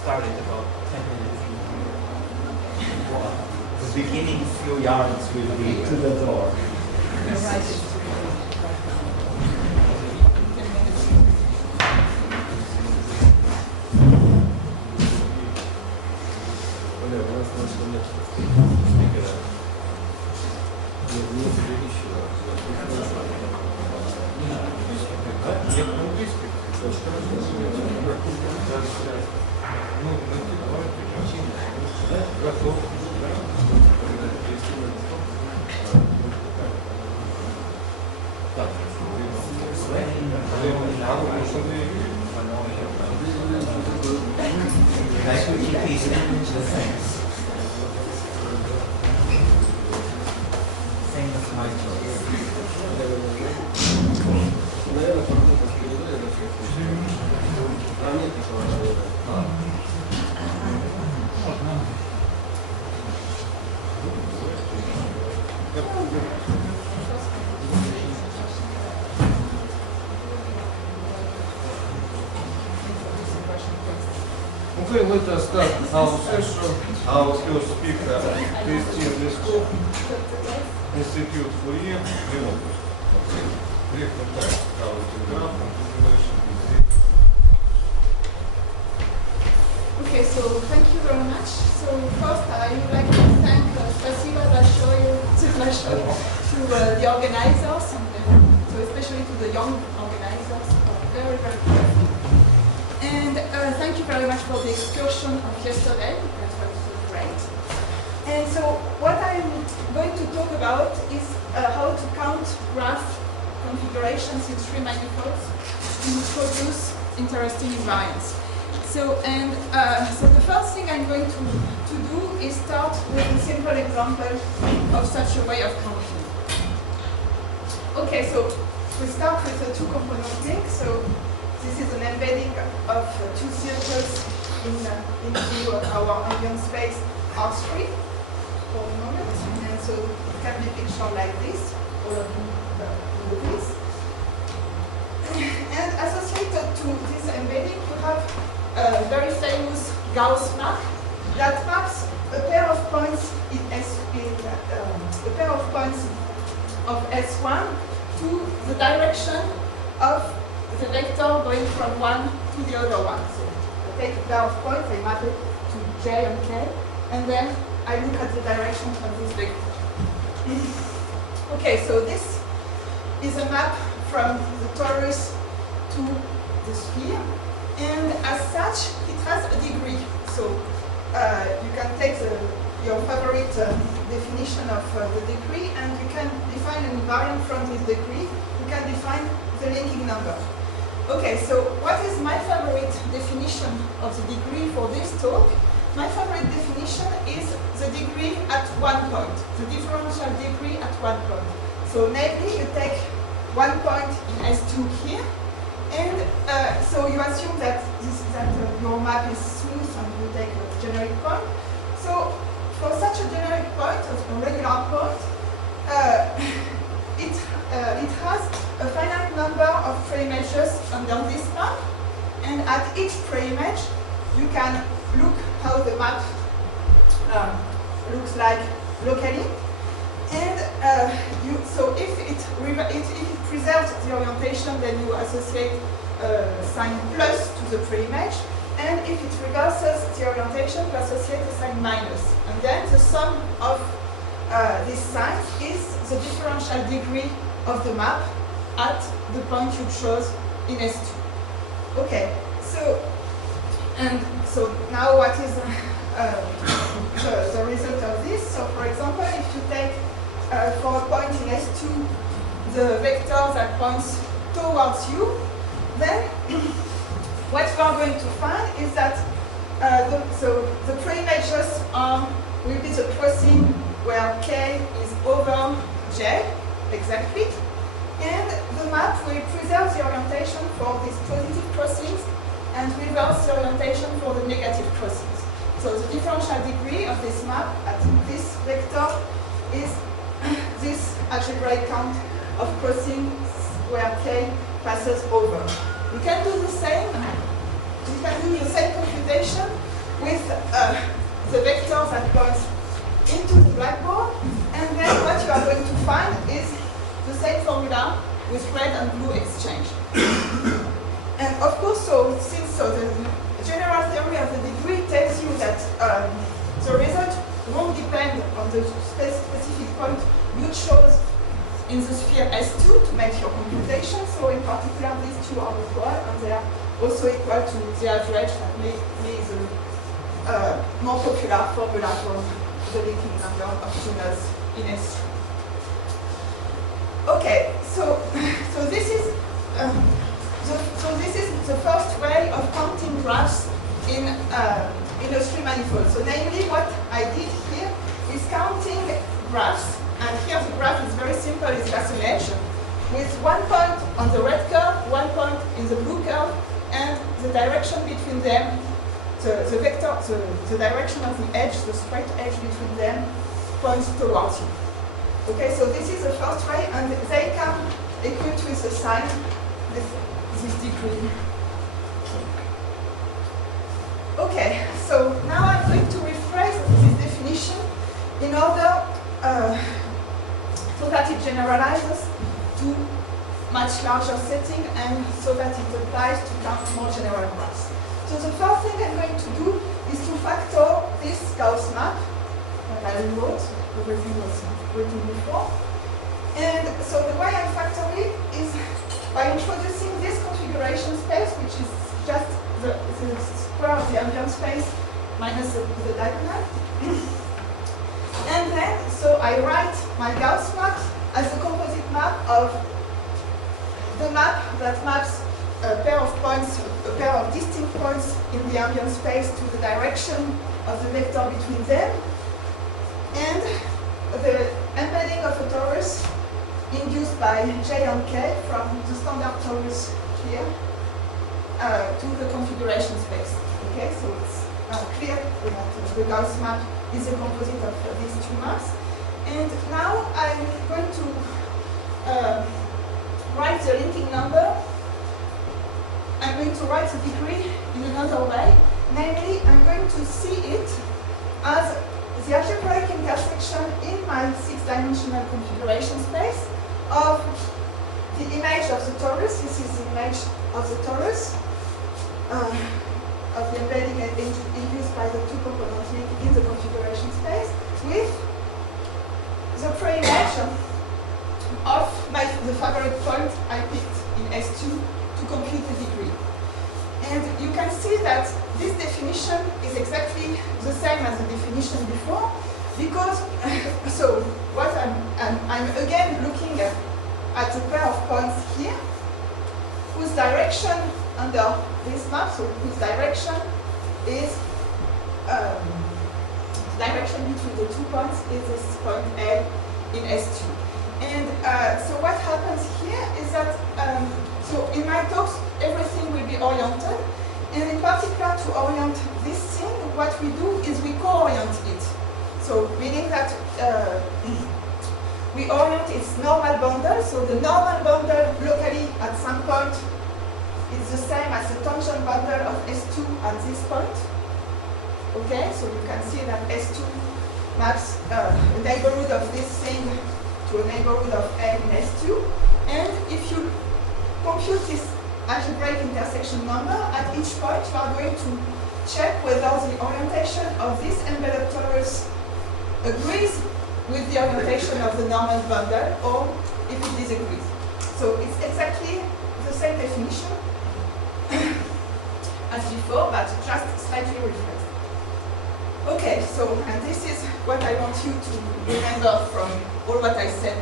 started about 10 minutes. The beginning few yards will be to the door. Okay, let us start our session. Our first speaker is Lescop, Institute for Year Development. Okay, so thank you very much. So first I would like to thank Spasiba to the organizers, and so especially to the young organizers, very, very good. And thank you very much for the excursion of yesterday. That was so great. And so what I'm going to talk about is how to count graph configurations in 3 manifolds to produce interesting invariants. So the first thing I'm going to do is start with a simple example of such a way of counting. Okay, so we start with a two-component link. So this is an embedding of 2 circles into our ambient space R3 for the moment. And so it can be pictured like this, all of this. And associated to this embedding, you have a very famous Gauss map that maps a pair of points of S1 to the direction of the vector going from one to the other one. So I take a pair of points, I map it to J and K, and then I look at the direction of this vector. Okay, so this is a map from the torus to the sphere, and as such, it has a degree. So you can take your favorite definition of the degree, and you can define an invariant from this degree. You can define the linking number. Okay, so what is my favorite definition of the degree for this talk? My favorite definition is the degree at one point, the differential degree at one point. So namely, you take 1 point in S2 here, and so you assume that your map is smooth and you take a generic point. So for such a generic point, a regular point, it has a finite number of preimages under this map, and at each preimage you can look how the map looks like locally. And so if it preserves the orientation, then you associate sign plus to the preimage, and if it reverses the orientation, you associate a sign minus. And then the sum of these signs is the differential degree of the map at the point you chose in S2. Okay, so now what is the result of this? So for example, if you take for a point in S2 the vector that points towards you, then what we are going to find is that the preimages will be the crossing where K is over J, exactly, and the map will preserve the orientation for these positive crossings and reverse the orientation for the negative crossings. So the differential degree of this map at this vector is this algebraic count of crossings where K passes over. We can do the same. We can do the same computation normal points into the blackboard, and then what you are going to find is the same formula with red and blue exchange. And of course, the general theory of the degree tells you that the result won't depend on the specific point you chose in the sphere S2 to make your computation. So in particular, these two are equal, and they are also equal to the average that may the more popular formula for the linking number of tuners in S2. Okay, so this is the first way of counting graphs in a three manifold. So namely, what I did here is counting graphs, and here the graph is very simple. It's just an edge with 1 point on the red curve, 1 point in the blue curve, and the direction between them, the vector, the direction of the edge, the straight edge between them, points towards you. Okay, so this is the first way, and they come equipped with the sign, this degree. Okay, so now I'm going to rephrase this definition in order so that it generalizes to much larger setting and so that it applies to count more general graphs. So the first thing I'm going to do is to factor this Gauss map that I wrote, everything was written before. And so the way I factor it is by introducing this configuration space, which is just the square of the ambient space minus the diagonal. And then, so I write my Gauss map as a composite map of the map that maps a pair of points, a pair of distinct points in the ambient space to the direction of the vector between them, and the embedding of a torus induced by J and K from the standard torus here to the configuration space. Okay, so it's clear that the Gauss map is a composite of these two maps. And now I'm going to write the linking number. I'm going to write the degree in another way. Namely, I'm going to see it as the algebraic intersection in my six-dimensional configuration space of the image of the torus. This is the image of the torus, of the embedding induced by the two-component link in the configuration space, with the pre-image of the favorite point I picked in S2 to compute the degree. And you can see that this definition is exactly the same as the definition before, because so what I'm again looking at a pair of points here whose direction under this map, so whose direction is direction between the 2 points is this point A in S2. And so what happens here is that so in my talks everything will be oriented, and in particular to orient this thing, what we do is we co-orient it. So meaning that we orient its normal bundle. So the normal bundle locally at some point is the same as the tangent bundle of S2 at this point. Okay, so you can see that S2 maps the neighborhood of this thing to a neighborhood of A in S2. And if you compute this algebraic intersection number, at each point you are going to check whether the orientation of this enveloped torus agrees with the orientation of the normal bundle, or if it disagrees. So it's exactly the same definition as before, but just slightly rephrased. Okay, so, and this is what I want you to remember from all what I said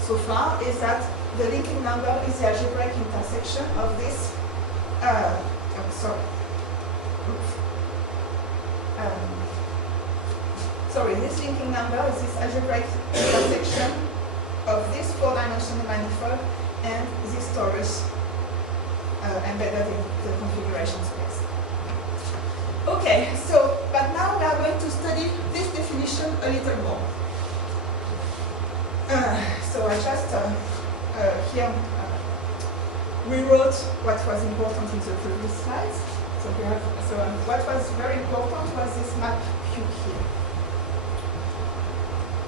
so far, is that the linking number is the algebraic intersection of this, this linking number is this algebraic intersection of this 4-dimensional manifold and this torus embedded in the configuration space. Okay, so, but now we are going to study this definition a little more. So I just here rewrote what was important in the previous slides. So we have, what was very important was this map Q here.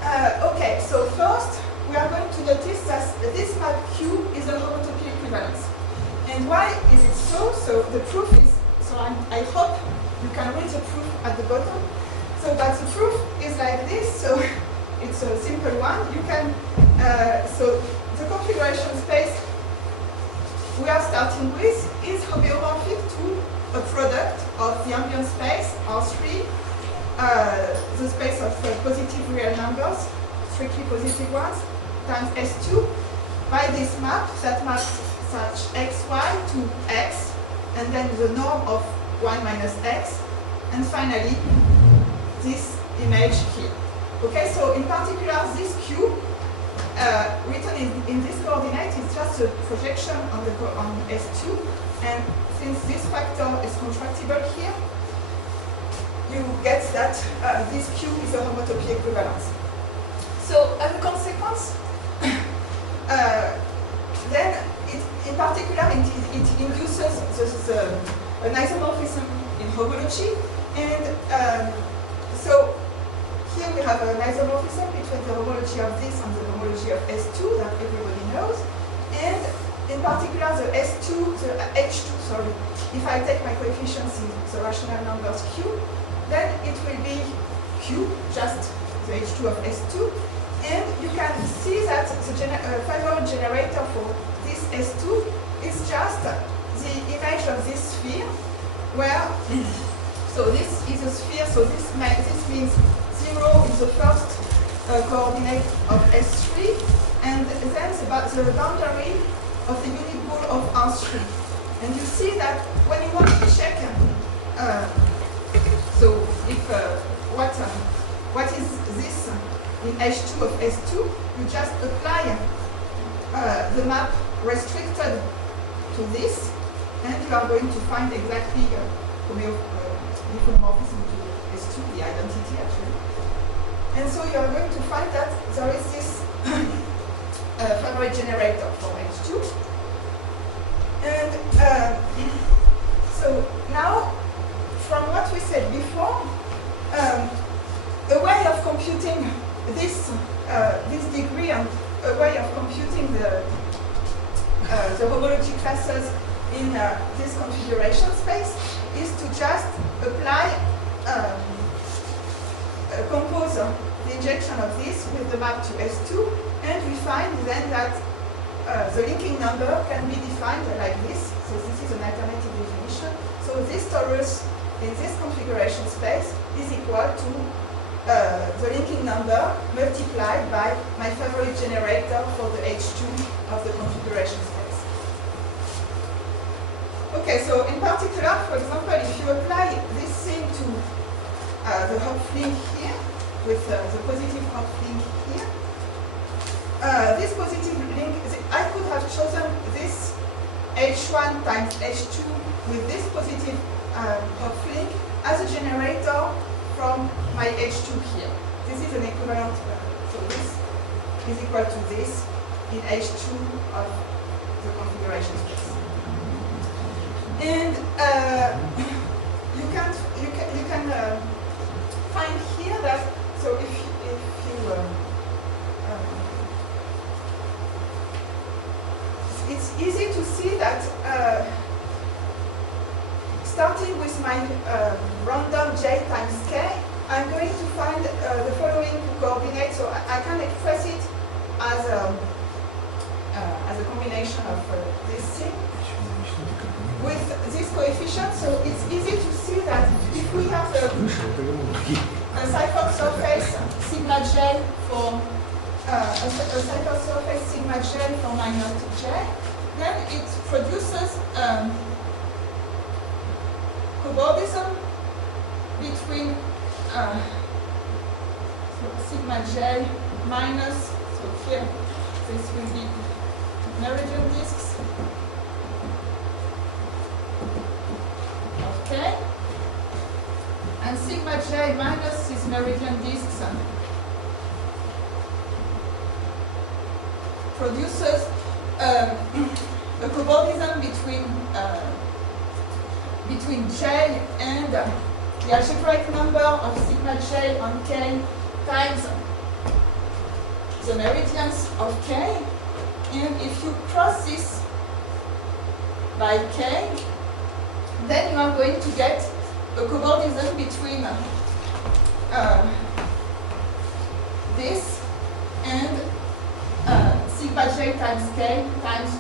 Okay, so first we are going to notice that this map Q is a homotopy equivalence. And why is it so? So the proof is, I hope you can read the proof at the bottom. So but the proof is like this, so it's a simple one. You can, so the configuration space we are starting with is homeomorphic to a product of the ambient space, R3, the space of positive real numbers, strictly positive ones, times S2, by this map that maps such xy to x, and then the norm of y minus x, and finally this image here. Okay, so in particular this Q written in this coordinate is just a projection on S2, and since this factor is contractible here, you get that this Q is a homotopy equivalence. So as a consequence, then in particular it induces an isomorphism in homology, and so here we have an isomorphism between the homology of this and the homology of S2 that everybody knows, and in particular the H2, sorry, if I take my coefficients in the rational numbers Q, then it will be Q, just the H2 of S2, and you can see that the favorable generator for this S2 is just the image of this sphere, where, so this is a sphere, so this means 0 is the first coordinate of S3, and then the boundary of the unit ball of R3. And you see that when you want to check, so if what is this in H2 of S2, you just apply the map restricted to this, and you are going to find exactly homomorphism to S2, the identity actually. And so you are going to find that there is this favorite generator for H2. And so now, from what we said before, a way of computing this degree and a way of computing the homology classes in this configuration space is to just apply, compose the injection of this with the map to S2, and we find then that the linking number can be defined like this. So this is an alternative definition. So this torus in this configuration space is equal to the linking number multiplied by my favorite generator for the H2 of the configuration space. Okay, so in particular, for example, if you apply this thing to the Hopf link here, with the positive Hopf link here, this positive link, I could have chosen this H1 times H2 with this positive Hopf link as a generator from my H2 here. This is an equivalent, so this is equal to this in H2 of the configuration space. And you can find here that, so if you it's easy to see that starting with my random j times k, I'm going to find the following coordinate. So I can express it as a combination of this thing with this coefficient. So it's easy to see that if we have a Seifert surface sigma j for a Seifert surface sigma j for my naught j, then it produces cobordism between so sigma j minus, so here this will be meridian disks. Okay, and sigma j minus is meridian disks produces a cobordism between j and the algebraic number of sigma j on k times the meridians of K, and if you cross this by K, then you are going to get a cobordism between this and sigma j times K times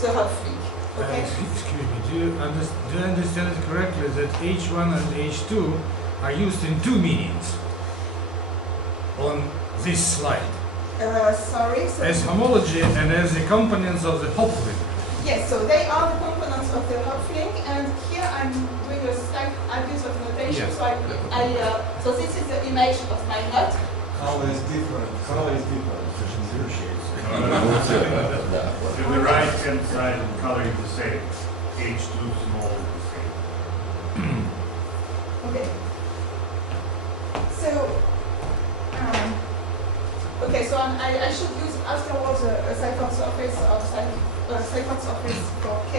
the Hopf-Link. Okay? Excuse me, do I understand it correctly that H1 and H2 are used in two meanings on this slide? Sorry. So as homology and as the components of the Hopf-Link. yes, so they are the components of the Hopf-Link, and here I'm doing a slight abuse of notation. Yes. So this is the image of my nut. Color is different. Color is different. Zero shades. To the right hand side, the color is the same. H2 small is the same. Okay. So, okay, so I should use afterwards a Seifert surface of Seifert surface for K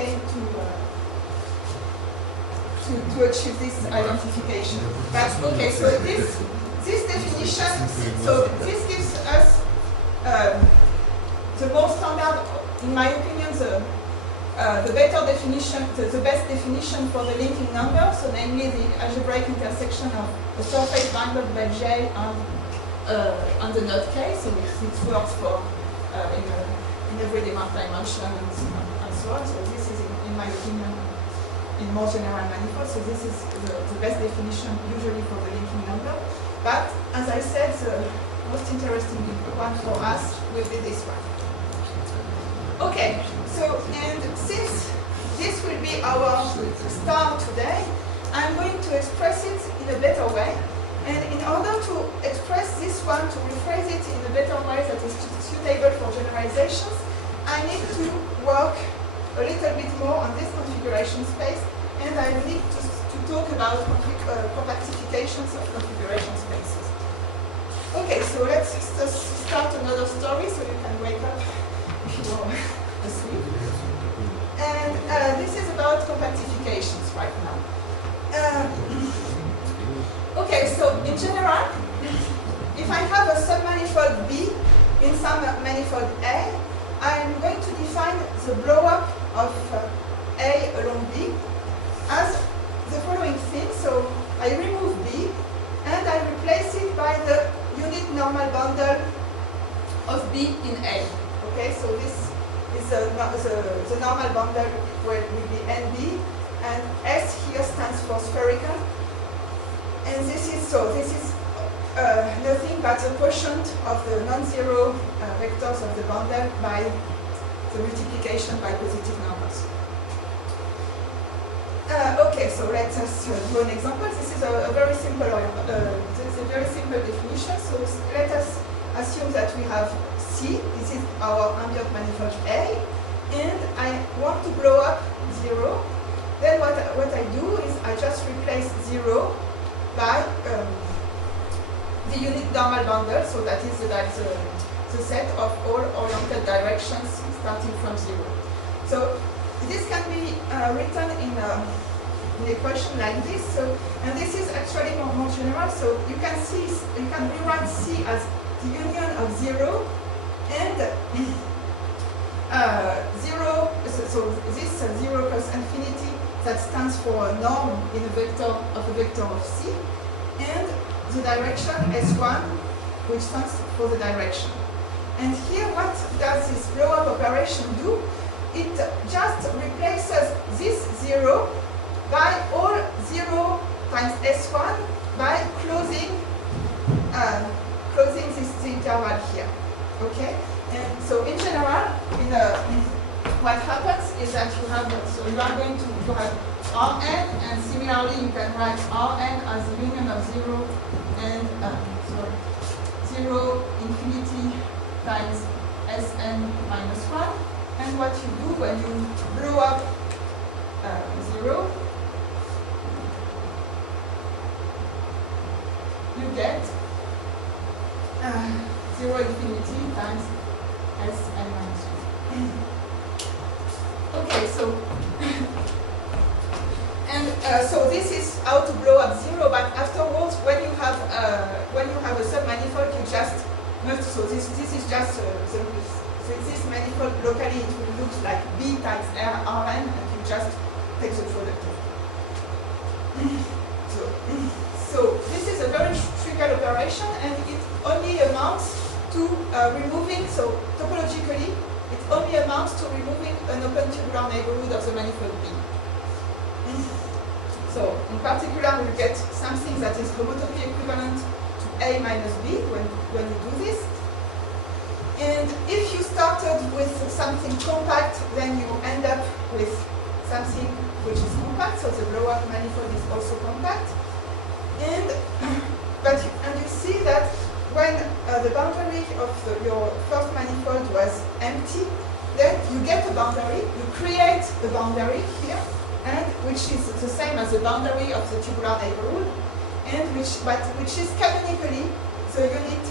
to achieve this identification. But okay, so this definition, so this gives us the more standard, in my opinion, the better definition, the best definition for the linking number, so namely the algebraic intersection of a surface bounded by J and the node K, so it works for in every dimension and so on. So this is, in my opinion, in more general manifolds, so this is the best definition usually for the linking number. But as I said, the most interesting one for us will be this one. Okay, so and since this will be our start today, I'm going to express it in a better way. And in order to express this one, to rephrase it in a better way that is suitable for generalizations, I need to work a little bit more on this configuration space, and I need to talk about compactifications of configuration spaces. Okay, so let's start another story so you can wake up if you are asleep. And this is about compactifications right now. Okay, so in general, if I have a submanifold B in some manifold A, I'm going to define the blow-up of A along B as the following thing. So I remove B and I replace it by the unit normal bundle of B in A. Okay, so this is the normal bundle will be NB, and S here stands for spherical. And this is nothing but the quotient of the non-zero vectors of the bundle by the multiplication by positive numbers. Okay, so let us do an example. This is a very simple definition. So let us assume that we have C. This is our ambient manifold A, and I want to blow up 0. Then what I do is I just replace 0 by the unit normal bundle, so that is the set of all oriented directions starting from 0. So this can be written in an equation like this. So, and this is actually more general. So you can rewrite C as the union of 0 and 0. So this 0 plus infinity, that stands for a norm in a vector of C, and the direction S1, which stands for the direction. And here, what does this blow-up operation do? It just replaces this 0 by all 0 times S1 by closing this interval here. Okay? And so in general, what happens is that you are going to have Rn, and similarly you can write Rn as the union of 0 and 0 infinity times Sn minus 1. And what you do when you blow up 0, you get 0 infinity times Sn minus 1. Okay, so and so this is how to blow up 0. But afterwards, when you have a submanifold, you just So this is just this manifold locally. It will look like B times Rn, and you just take the product of it. So this is a very trivial operation, and it only amounts to removing. So topologically, it only amounts to removing an open tubular neighborhood of the manifold B. So in particular, we get something that is homotopy equivalent to A minus B when you do this. And if you started with something compact, then you end up with something which is compact. So the blow-up manifold is also compact. And you see that when the boundary of your first manifold was empty, then you get a boundary. You create a boundary here, and which is the same as the boundary of the tubular neighborhood, and which is canonically the unit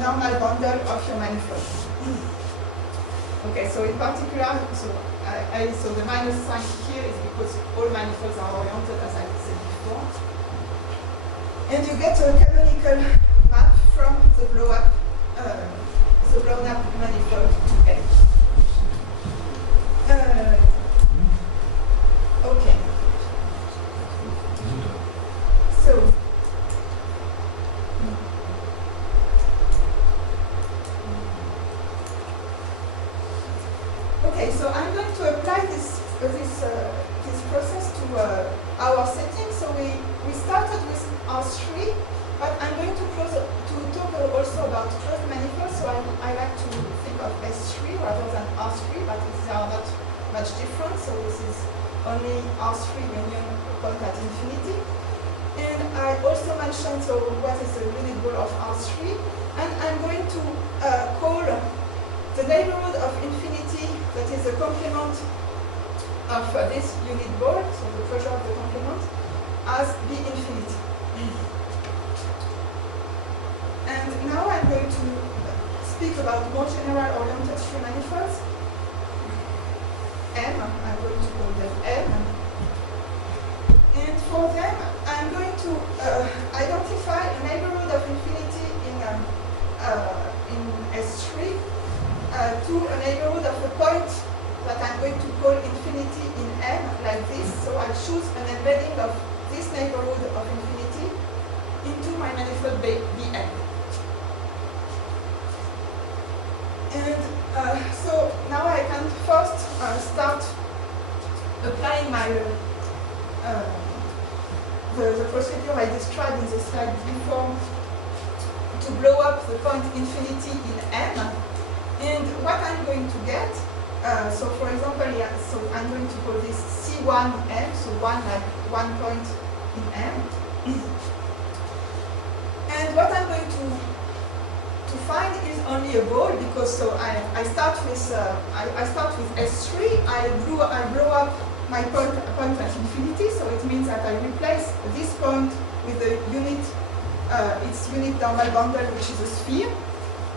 normal bundle of your manifold. Okay, so in particular, so the minus sign here is because all manifolds are oriented, as I said before, and you get a canonical map from the blown up manifold to A. Okay. So. Okay, so I'm going to apply this process to our setting. So we started with R3, but I'm going to talk also about closed manifolds. So I like to think of S3 rather than R3, but they are not much different. So this is only R3 union point at infinity. And I also mentioned what is the unit ball of R3, and I'm going to call the neighborhood of infinity, that is the complement of this unit ball, so the closure of the complement, as B infinity. And now I'm going to speak about more general oriented free manifolds. M, I'm going to call them M. And for them, I'm going to identify a neighborhood of infinity in S3 to a neighborhood of a point that I'm going to call infinity in M, like this. So I choose an embedding of this neighborhood of infinity into my manifold Bn. And so now I can first start applying my the procedure I described in the slide before to blow up the point infinity in M. And what I'm going to get, so for example, so I'm going to call this C1M, so one like 1 point in M. And what I'm going to find is only a ball, because so I start with S3. I blow up my point at infinity, so it means that I replace this point with the unit, its unit normal bundle, which is a sphere.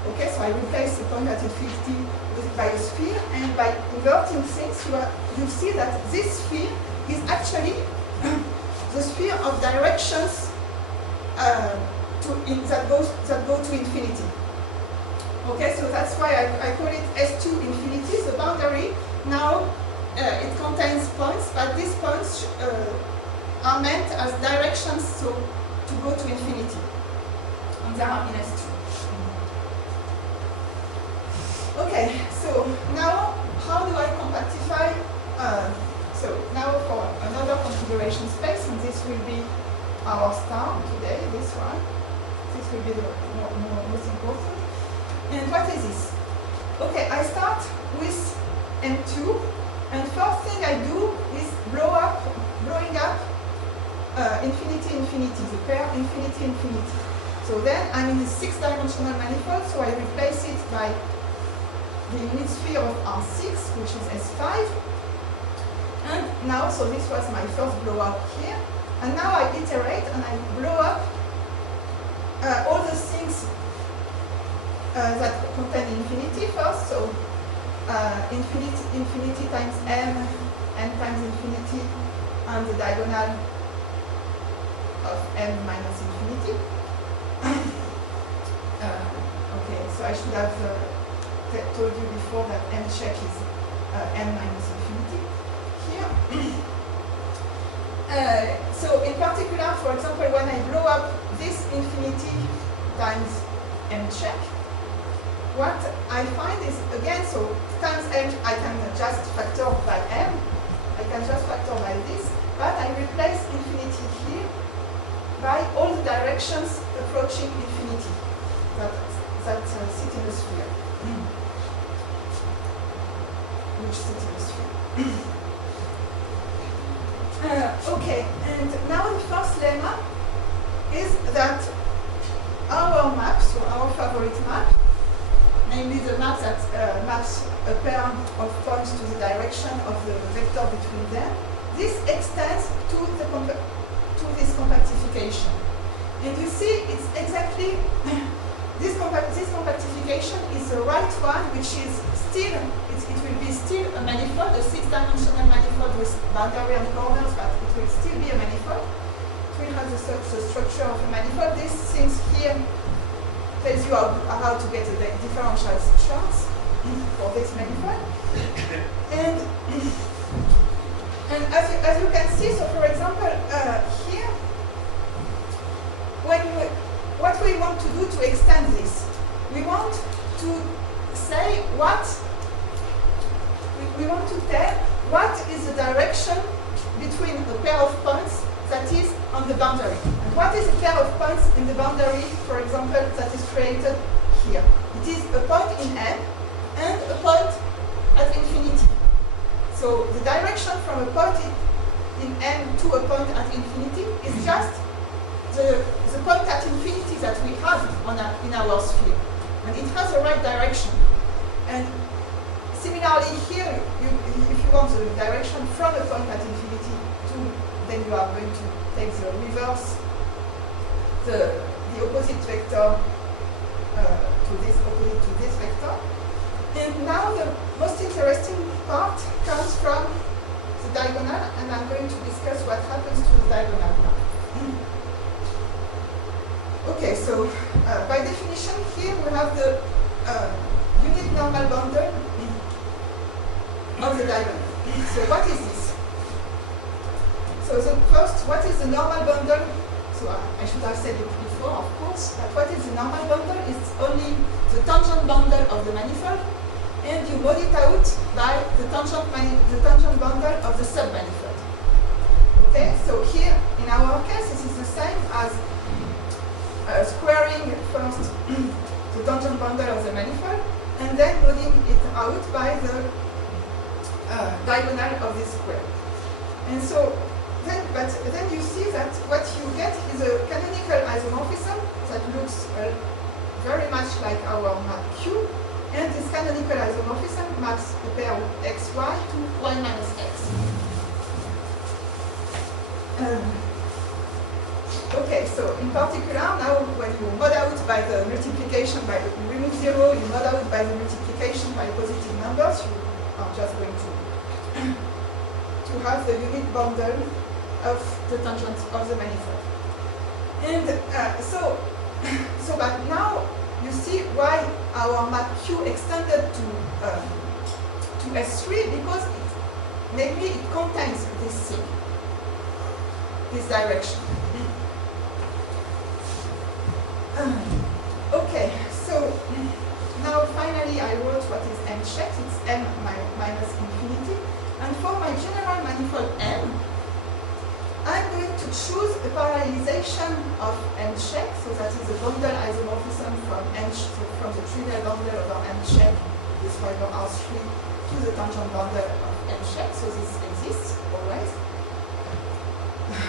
Okay, so I replace the point at infinity by a sphere, and by inverting things, you see that this sphere is actually the sphere of directions that go to infinity. Okay, so that's why I call it S2 infinity. The boundary now it contains points, but these points are meant as directions, so to go to infinity, and they are in S2. Okay, so now how do I compactify? So now for another configuration space, and this will be our star today, this one. This will be the most important. And what is this? Okay, I start with M2, and first thing I do is blowing up infinity, infinity, the pair infinity, infinity. So then I'm in the 6-dimensional manifold, so I replace it by the unit sphere of R6, which is S5. And now, so this was my first blow up here. And now I iterate and I blow up all the things that contain infinity first. So infinity times m times infinity, and the diagonal of m minus infinity. Okay, so I should have told you before that m check is m minus infinity here. So in particular, for example, when I blow up this infinity times m check, what I find is, again, so times m, I can just factor by m, I can just factor by this, but I replace infinity here by all the directions approaching infinity that sit in the sphere. Which sit in the sphere. Okay, and now the first lemma is that our map, so our favorite map, namely the map that maps a pair of points to the direction of the vector between them, this extends to this compactification. And you see, it's exactly this compactification is the right one, which is still, it will be still a manifold, a six-dimensional manifold with boundary and corners, but it will still be a manifold. It will have the structure of a manifold. These things here tells you how to get the differential charts for this manifold. And as you can see, so for example, here, what we want to do to extend this, we want to say we want to tell what is the direction between a pair of points that is on the boundary. And what is a pair of points in the boundary, for example, that is created here? It is a point in M and a point at infinity. So the direction from a point in M to a point at infinity is just the point at infinity that we have in our sphere. And it has the right direction. And similarly here, if you want the direction from a point at infinity to, then you are going to take the reverse, the opposite vector to this vector. And now the most interesting part comes from the diagonal, and I'm going to discuss what happens to the diagonal now. Okay, so by definition here we have the unit normal bundle of the diagonal. So what is this? So the first, what is the normal bundle? So I should have said it before, of course, but what is the normal bundle? It's only the tangent bundle of the manifold, and you mod it out by the tangent bundle of the submanifold. Okay, so here in our case it is the same as squaring first the tangent bundle of the manifold, and then modding it out by the diagonal of this square. And so, then you see that what you get is a canonical isomorphism that looks very much like our map Q, and this canonical isomorphism maps the pair xy to y minus x. Okay, so in particular, now when you mod out by the multiplication, you remove 0, you mod out by the multiplication by positive numbers, you are just going to have the unit bundle of the tangent of the manifold. And but now you see why our map Q extended to S3, because namely it contains this thing, this direction. Okay, so now finally I wrote what is M checked. It's M minus infinity. And for my general manifold M, I'm going to choose a parallelization of M checked. So that is the bundle isomorphism from the trivial bundle over M checked, this fiber R3, to the tangent bundle of M checked. So this exists always.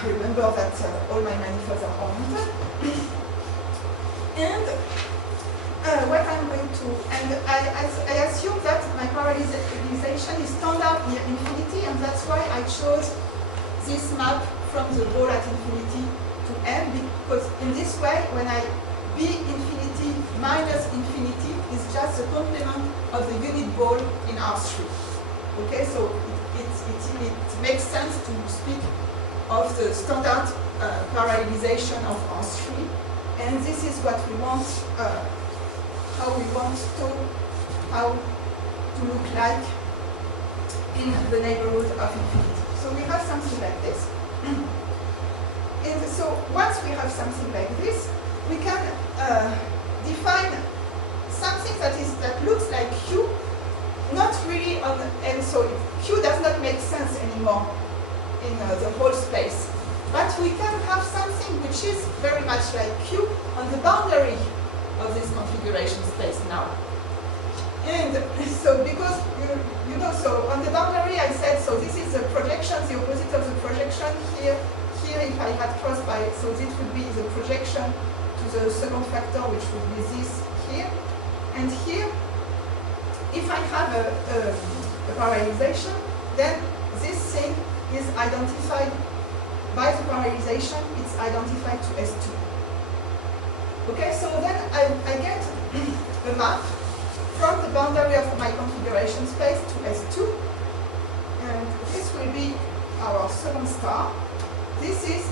Remember that all my manifolds are orbital. And what I'm going to, and I assume that my parallelization is standard near infinity, and that's why I chose this map from the ball at infinity to M, because in this way, when I B infinity minus infinity is just the complement of the unit ball in R3. Okay, so it makes sense to speak of the standard parallelization of R3. And this is what we want how we want how to look like in the neighborhood of infinity. So we have something like this. And so once we have something like this, we can define something that looks like Q, not really on, and so Q does not make sense anymore in the whole space. But we can have something which is very much like Q on the boundary of this configuration space now. And so because, you know, so on the boundary I said, so this is the projection, the opposite of the projection here. Here if I had cross by, so this would be the projection to the second factor, which would be this here. And here, if I have a parallelization, then this thing is identified by the parallelization, it's identified to S2. Okay, so then I get a map from the boundary of my configuration space to S2, and this will be our second star. This is,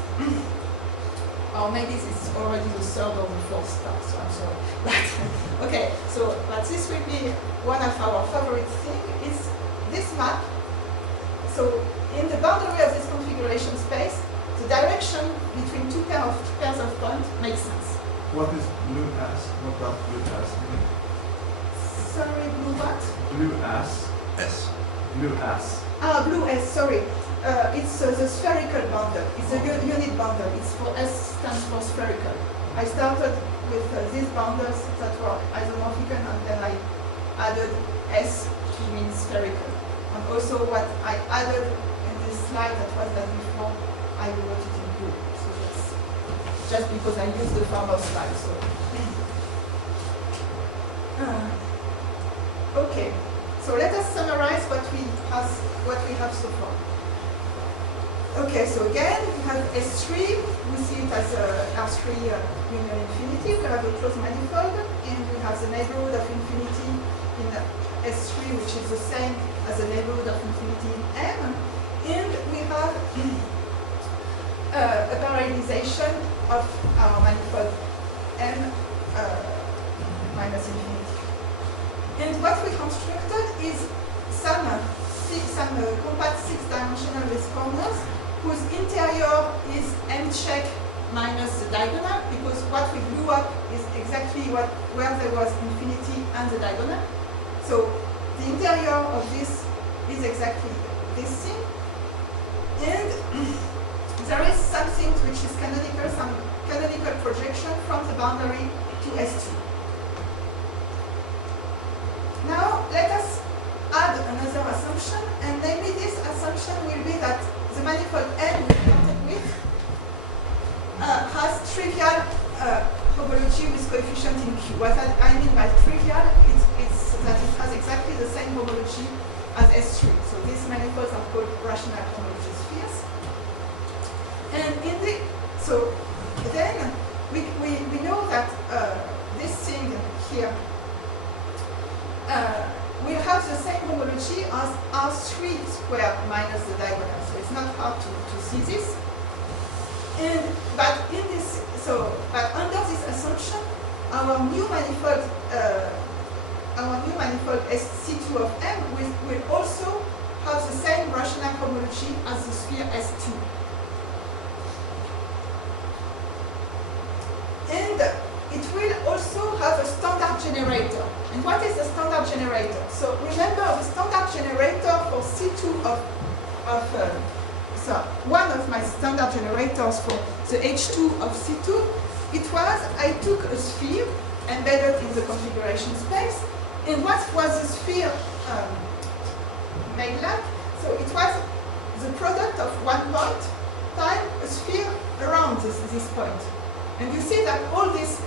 or maybe this is already the third or the fourth star, so I'm sorry. But, okay, so, but this will be one of our favorite things, is this map. So, in the boundary of this configuration space, the direction between two pairs of points makes sense. What is blue ass? What does blue ass mean? Sorry, blue what? Blue ass. S. Blue ass. Ah, blue S, sorry. It's the spherical boundary. It's a unit boundary. It's for S stands for spherical. I started with these boundaries that were isomorphic, and then I added S to mean spherical. And also what I added in this slide that was that before, I wrote it in blue. So that's just because I used the farmer slide. So. Okay. So let us summarize what we have so far. Okay, so again, we have S3, we see it as R3 union infinity, we have a closed manifold, and we have the neighborhood of infinity in S3, which is the same as the neighborhood of infinity in M, and we have a parallelization of our manifold M minus infinity. And what we constructed is some compact six-dimensional corners whose interior is M check minus the diagonal, because what we blew up is exactly where there was infinity and the diagonal. So the interior of this is exactly this thing. And there is something which is canonical, some canonical projection from the boundary to S2. Now let us add another assumption, and namely this assumption will be that the manifold N we started with has trivial homology with coefficient in Q. What I mean by trivial, it's that it has exactly the same homology as S3. So these manifolds are called rational homology spheres. And so then we know that this thing here will have the same homology as R3 squared minus the diagonal. So it's not hard to see this. But under this assumption, our new manifold SC2 of M will also have the same rational homology as the sphere S2. And it will also have a standard generator. And what is the standard generator? So remember the standard generator for C2 one of my standard generators for the H2 of C2, I took a sphere embedded in the configuration space, and what was the sphere made like? So it was the product of one point times a sphere around this point. And you see that all these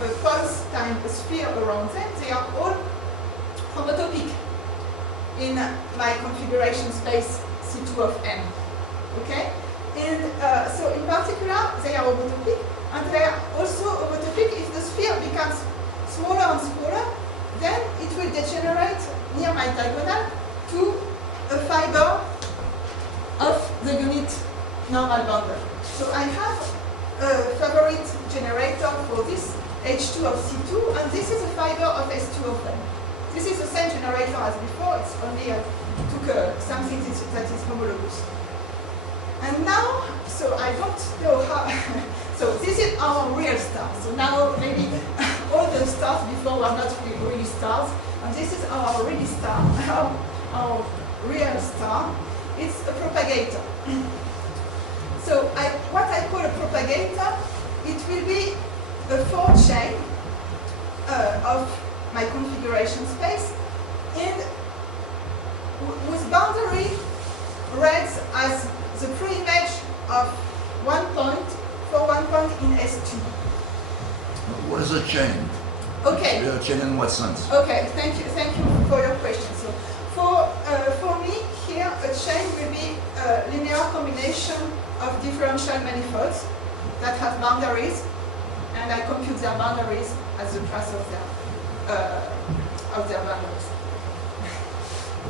points times a sphere around them, they are all homotopic in my configuration space C2 of M. Okay? And so in particular, they are homotopic, and they are also homotopic if the sphere becomes smaller and smaller, then it will degenerate near my diagonal to a fiber of the unit normal boundary. So I have favorite generator for this H2 of C2, and this is a fiber of S2 of M. This is the same generator as before, it's only took something that is homologous. And now, so I don't know how, so this is our real star. So now maybe all the stars before were not really stars, and this is our real star, our real star. It's a propagator. So what I call a propagator, it will be a 4-chain of my configuration space, and whose boundary reads as the pre-image of 1 point for 1 point in S2. What is a chain? Okay. A chain in what sense? Okay, thank you for your question. So for me here, a chain will be a linear combination of differential manifolds that have boundaries, and I compute their boundaries as the class of their boundaries.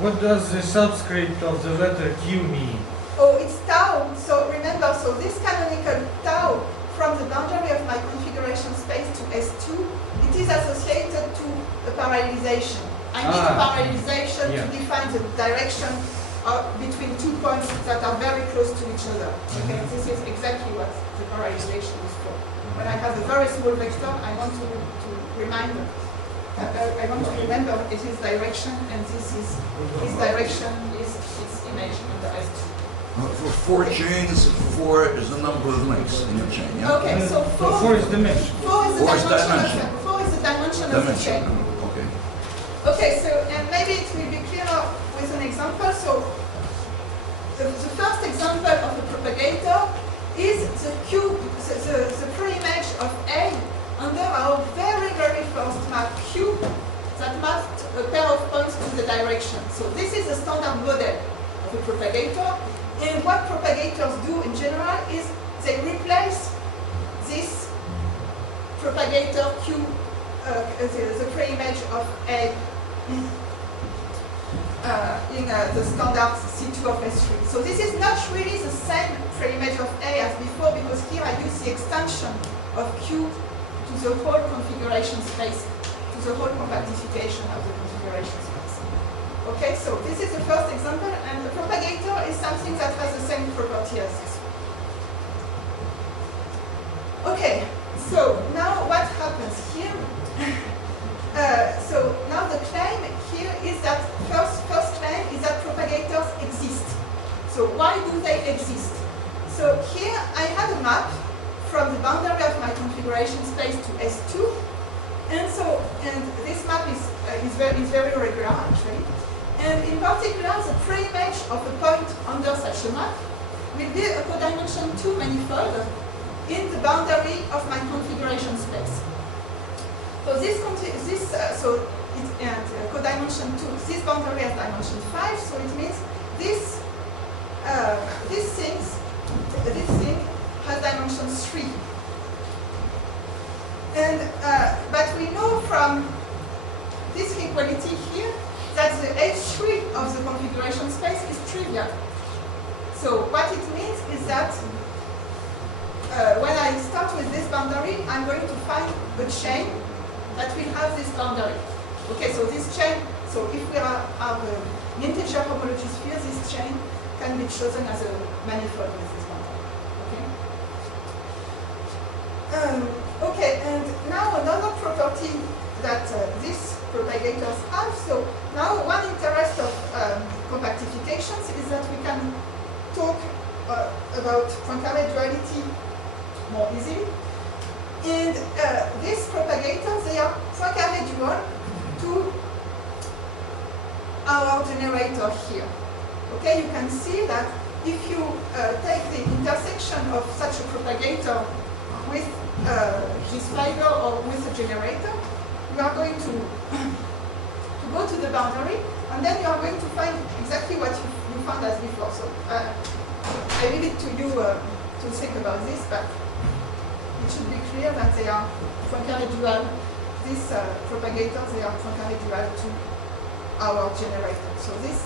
What does the subscript of the letter Q mean? Oh, it's tau. So remember, so this canonical tau from the boundary of my configuration space to S2, it is associated to a parallelization. I need a parallelization to define the direction between 2 points that are very close to each other. Okay, this is exactly what the parallelization is for. When I have a very small vector, I want to remember it is direction, and this direction is its image in the S2. For 4 chains, 4 is the number of links in your chain, yeah? Okay, so 4 is dimension. 4 is the dimension. 4 is the dimension of the chain. Okay. Okay, so, and maybe it will be clearer with an example. So, the first example of a propagator is the cube, the pre-image of A under our very, very first map Q that mapped a pair of points to the direction. So this is the standard model of a propagator. And what propagators do in general is they replace this propagator Q, the pre-image of A in the standard C2 of S3. So this is not really the same pre-image of A as before, because here I use the extension of Q to the whole configuration space, to the whole compactification of the configuration space. Okay, so this is the first example, and the propagator is something that has the same property as this one. Okay, so now what happens here? So now the claim here is that first claim is that propagators exist. So why do they exist? So here I have a map from the boundary of my configuration space to S2, and this map is very regular actually. And in particular, the pre-image of a point under such a map will be a codimension 2 manifold in the boundary of my configuration space. So codimension 2, this boundary has dimension 5, so it means this thing has dimension 3. And but we know from this equality here that the H3 of the configuration space is trivial. So what it means is that when I start with this boundary, I'm going to find a chain that will have this boundary. Okay, so this chain, so if we have an integer homology sphere, this chain can be chosen as a manifold with this boundary. Okay? Okay, and now another property that these propagators have. So now one interest of compactifications is that we can talk about Poincaré duality more easily. And these propagators, they are Poincaré dual to our generator here. Okay, you can see that if you take the intersection of such a propagator with this fiber or with a generator, you are going to go to the boundary, and then you are going to find exactly what you found as before. So I leave it to you to think about this, but it should be clear that they are Poincaré dual. These propagators, they are Poincaré dual to our generator. So this,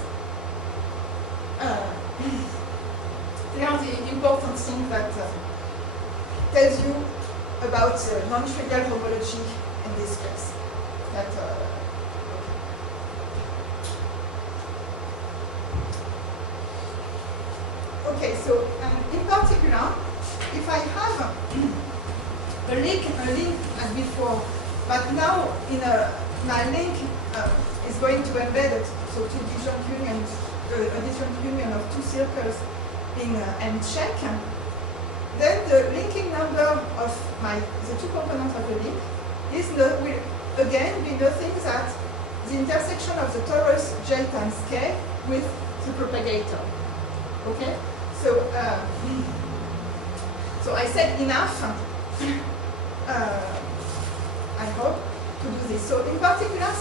they are the important thing that tells you about non-trivial homology in this case. That, okay, so in particular, if I have a link as before, but now my link is going to embed it, so two different unions, a different union of two circles in M check, then the linking number of the two components of the link will again be nothing that the intersection of the torus J times K with the propagator. Okay? So, so I said enough, I hope, to do this. So in particular,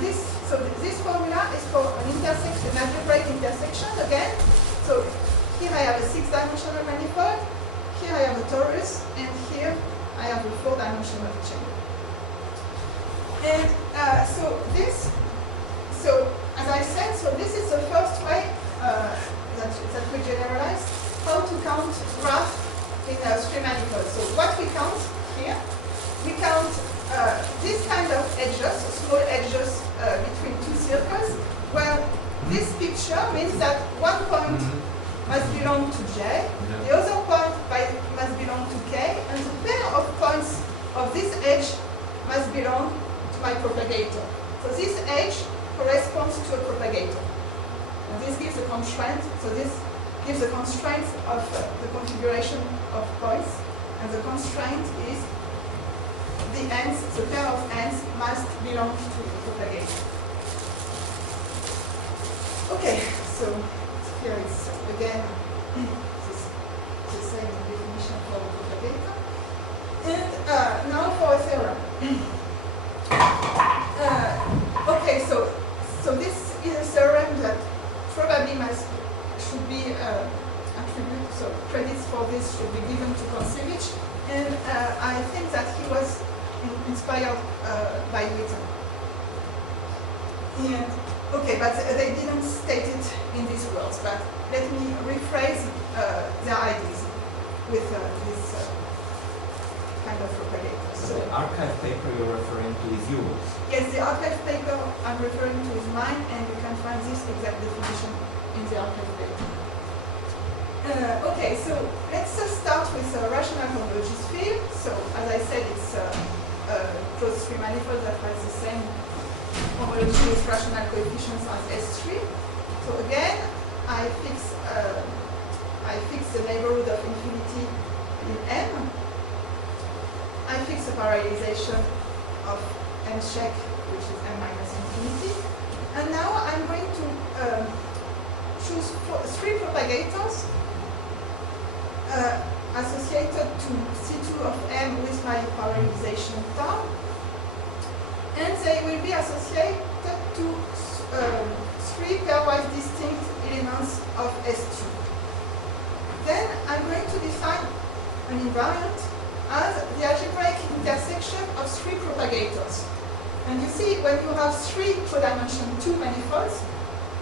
this formula is for an algebraic intersection again. So here I have a 6-dimensional manifold, here I have a torus, and here I have a 4-dimensional chain. And so as I said, so this is the first way that we generalize how to count graph in a stream manifold. So what we count here, we count this kind of edges, small edges between two circles, where this picture means that one point must belong to J, the other point must belong to K, and the pair of points of this edge must belong to my propagator. So this edge corresponds to a propagator. And this gives a constraint, so this gives a constraint of the configuration of points, and the constraint is the ends, the pair of ends must belong to the propagator. Okay, so here it's again the same definition for the propagator. And now for a theorem. Okay, so this is a theorem that probably should be attributed, so credits for this should be given to Kontsevich, and I think that he was inspired by Witten. And okay, but they didn't state it in these words, but let me rephrase their ideas with this kind of propagator. So the archive paper you're referring to is yours? Yes, the archive paper I'm referring to is mine, and you can find this exact definition in the archive paper. Okay, so let's start with a rational homology field. So as I said, it's closed stream manifold that has the same homology with rational coefficients as S3. So again, I fix the neighborhood of infinity in M. I fix the parallelization of M check, which is M minus infinity. And now I'm going to choose 3 propagators associated to C2 of M with my parallelization term. And they will be associated to 3 pairwise distinct elements of S2. Then I'm going to define an invariant as the algebraic intersection of 3 propagators. And you see, when you have 3 codimension 2 manifolds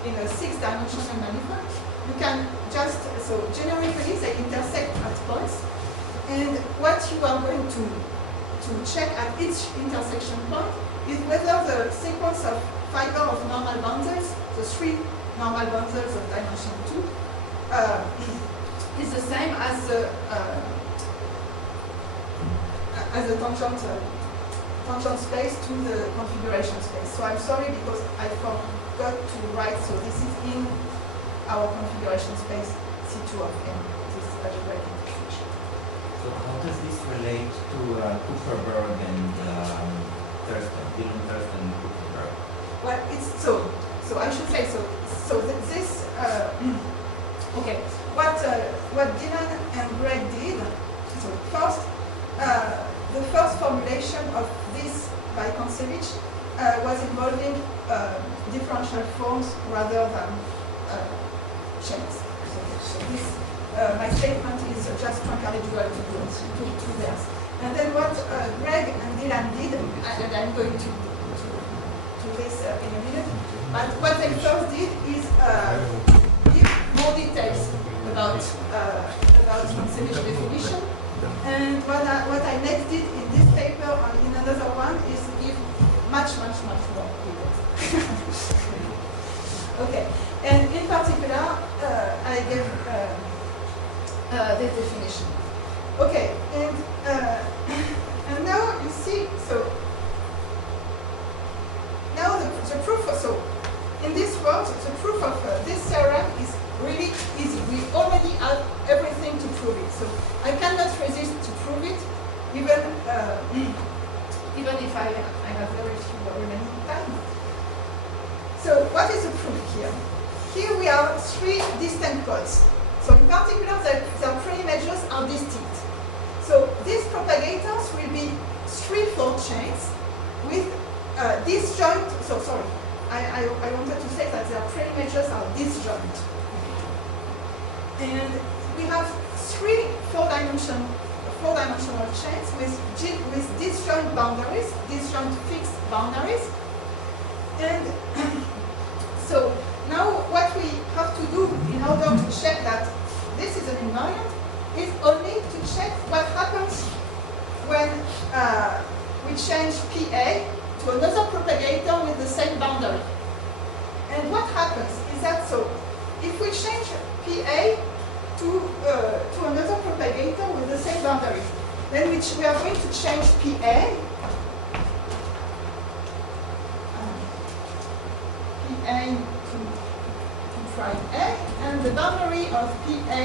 in a 6-dimensional manifold, you can just, so generically they intersect at points. And what you are going to check at each intersection point is whether the sequence of fiber of normal bundles, the 3 normal bundles of dimension 2, is the same as the tangent space to the configuration space. So I'm sorry because I forgot to write, so this is in our configuration space C2 of M, this algebraic intersection. So how does this relate to Kupferberg and Thurston, Dylan Thurston and Kupferberg? Well, it's so I should say so this okay, what Dylan and Greg did, so first the first formulation of this by Kontsevich was involving differential forms rather than chains. So this, my statement is just truncated dual to theirs. And then what Greg and Dylan did, and I'm going to this in a minute, but what they first did is give more details about Kontsevich definition. And much more complex. Okay, and in particular, I gave this definition. Okay, and now you see, so now the proof of, so in this world, the proof of this theorem is really easy. We already have everything to prove it. So I cannot resist to prove it, even if I have very few remaining time. So what is the proof here? Here we have three distinct pods. So in particular, their pre-images are distinct. So these propagators will be 3-fold chains with disjoint. So sorry, I wanted to say that their pre-images are disjoint. And we have three four-dimensional chains with disjoint boundaries, disjoint fixed boundaries. And so now what we have to do in order to check that this is an invariant is only to check what happens when we change PA to another propagator with the same boundary. And what happens is that, so if we change PA to another propagator with the same boundary, then we are going to change PA to prime A, and the boundary of PA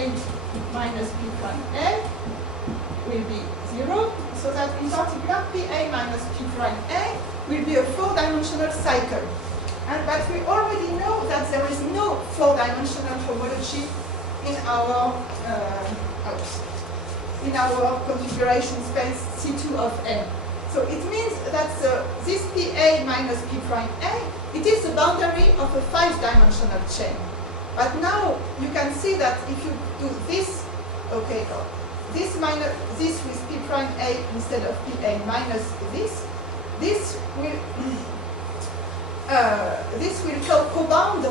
minus P prime A will be 0, so that in particular PA minus P prime A will be a 4-dimensional cycle. But we already know that there is no 4-dimensional homology in our configuration space C2 of M. So it means that this PA minus P prime A, it is the boundary of a 5-dimensional chain. But now you can see that if you do this, okay, this with P prime A instead of PA minus this will co-bound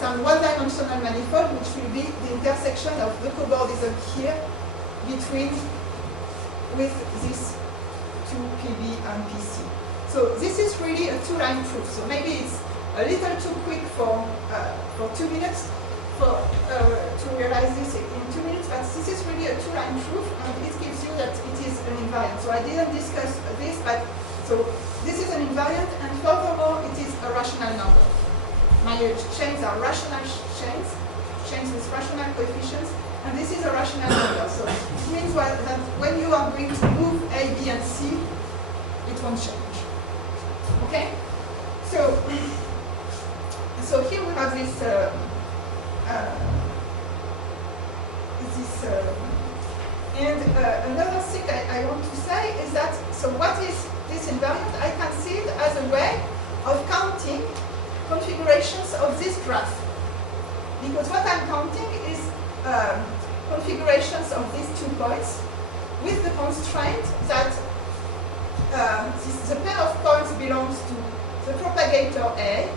some 1-dimensional manifold, which will be the intersection of the cobordism here with this 2PB and PC. So this is really a 2-line proof. So maybe it's a little too quick for 2 minutes to realize this in 2 minutes, but this is really a 2-line proof, and it gives you that it is an invariant. So I didn't discuss this, but so this is an invariant, and furthermore, it is a rational number. My chains are rational chains with rational coefficients, and this is a rational number. So it means that when you are going to move A, B, and C, it won't change. Okay? So here we have this and another thing I want to say is that, so what is this invariant? I can see it as a way of counting configurations of this graph. Because what I'm counting is configurations of these 2 points with the constraint that the pair of points belongs to the propagator A,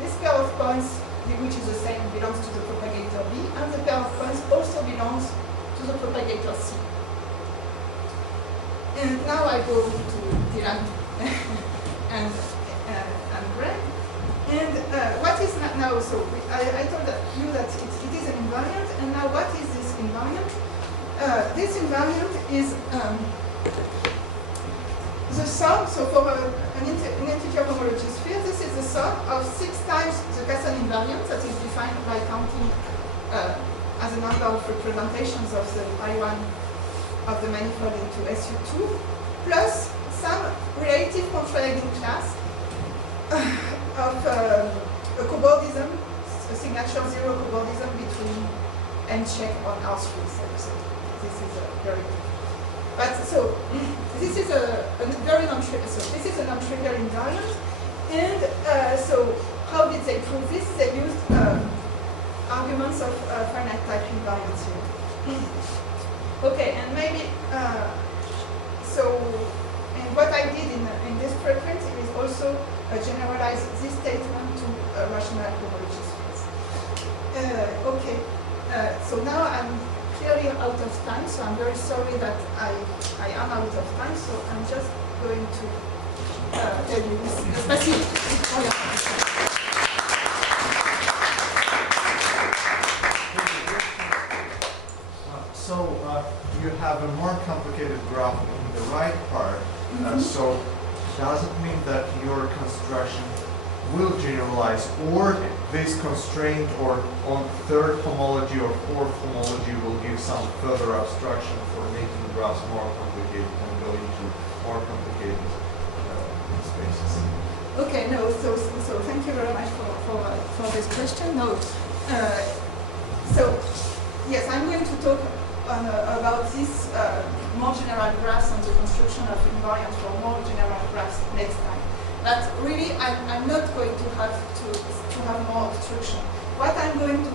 this pair of points, which is the same, belongs to the propagator B, and the pair of points also belongs to the propagator C. And now I go to Dylan and Greg. And what is now, so I told you that it is an invariant, and now what is this invariant? This invariant is the sum, so for an integer homology sphere, this is the sum of 6 times the Casson invariant that is defined by counting as a number of representations of the I1 of the manifold into SU2, plus some relative contralating class of a cobordism, a signature 0 cobordism between n check on R3. So this is very good. But so this is a very non-trivial. So this is a non-trivial invariant, and so how did they prove this? They used arguments of finite type invariance here. Okay, and maybe and what I did in this preprint is also generalize this statement to rational homology spheres. Okay, so now I'm clearly out of time, so I'm very sorry that I am out of time, so I'm just going to tell you. Спасибо. So you have a more complicated graph in the right part. So does it mean that your construction will generalize, or this constraint or on third homology or fourth homology will give some further abstraction for making graphs more complicated and go into more complicated spaces? Okay, no, so thank you very much for this question. No, so yes, I'm going to talk about this more general graphs and the construction of invariants for more general graphs next time. But really, I'm not going to have more obstruction. What I'm going to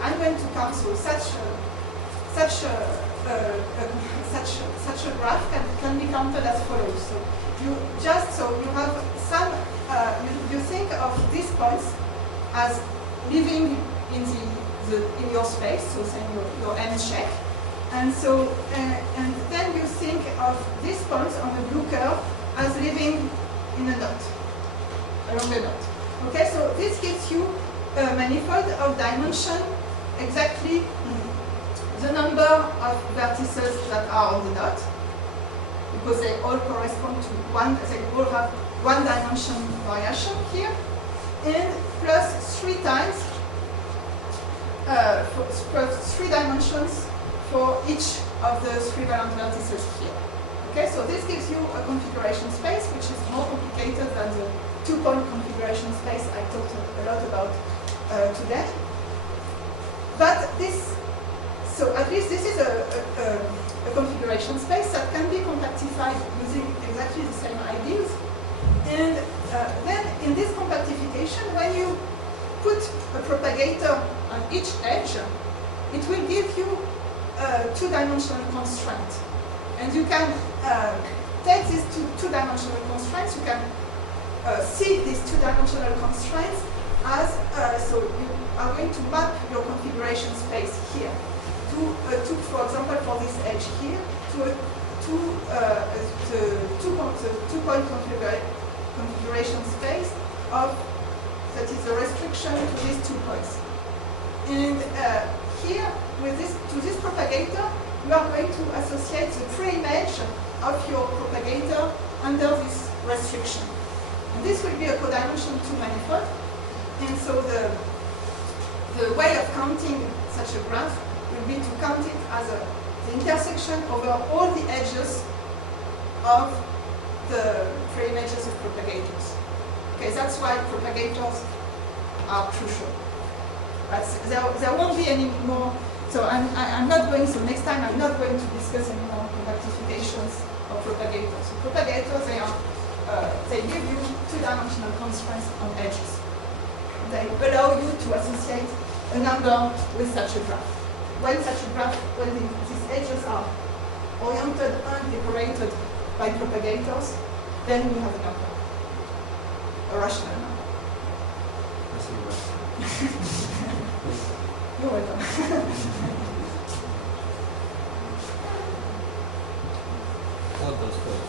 I'm going to cancel such a graph can be counted as follows. So you have some you think of these points as living in your space, so say your n check, and so and then you think of these points on the blue curve as living in a dot, along a dot. Okay, so this gives you a manifold of dimension exactly the number of vertices that are on the dot, because they all correspond to one, they all have one dimension variation here, and plus 3 times, plus 3 dimensions for each of the 3 valent vertices here. Okay, so this gives you a configuration space which is more complicated than the 2-point configuration space I talked a lot about today. But this, so at least this is a configuration space that can be compactified using exactly the same ideas. And then in this compactification, when you put a propagator on each edge, it will give you a 2-dimensional constraint. And you can take these two-dimensional constraints, you can see these 2-dimensional constraints as, so you are going to map your configuration space here to, for example, for this edge here, to the two-point configuration space of, that is a restriction to these 2 points. And here, with this, to this propagator, you are going to associate the pre-image of your propagator under this restriction. And this will be a codimension 2 manifold. And so the way of counting such a graph will be to count it as the intersection over all the edges of the pre-images of propagators. Okay, that's why propagators are crucial. But there won't be any more. So I'm not going, so next time I'm not going to discuss any more compactifications of propagators. So propagators, they give you 2-dimensional constraints on edges. They allow you to associate a number with such a graph. When such a graph, when these edges are oriented and decorated by propagators, then we have a number, a rational number. You're welcome. What does code?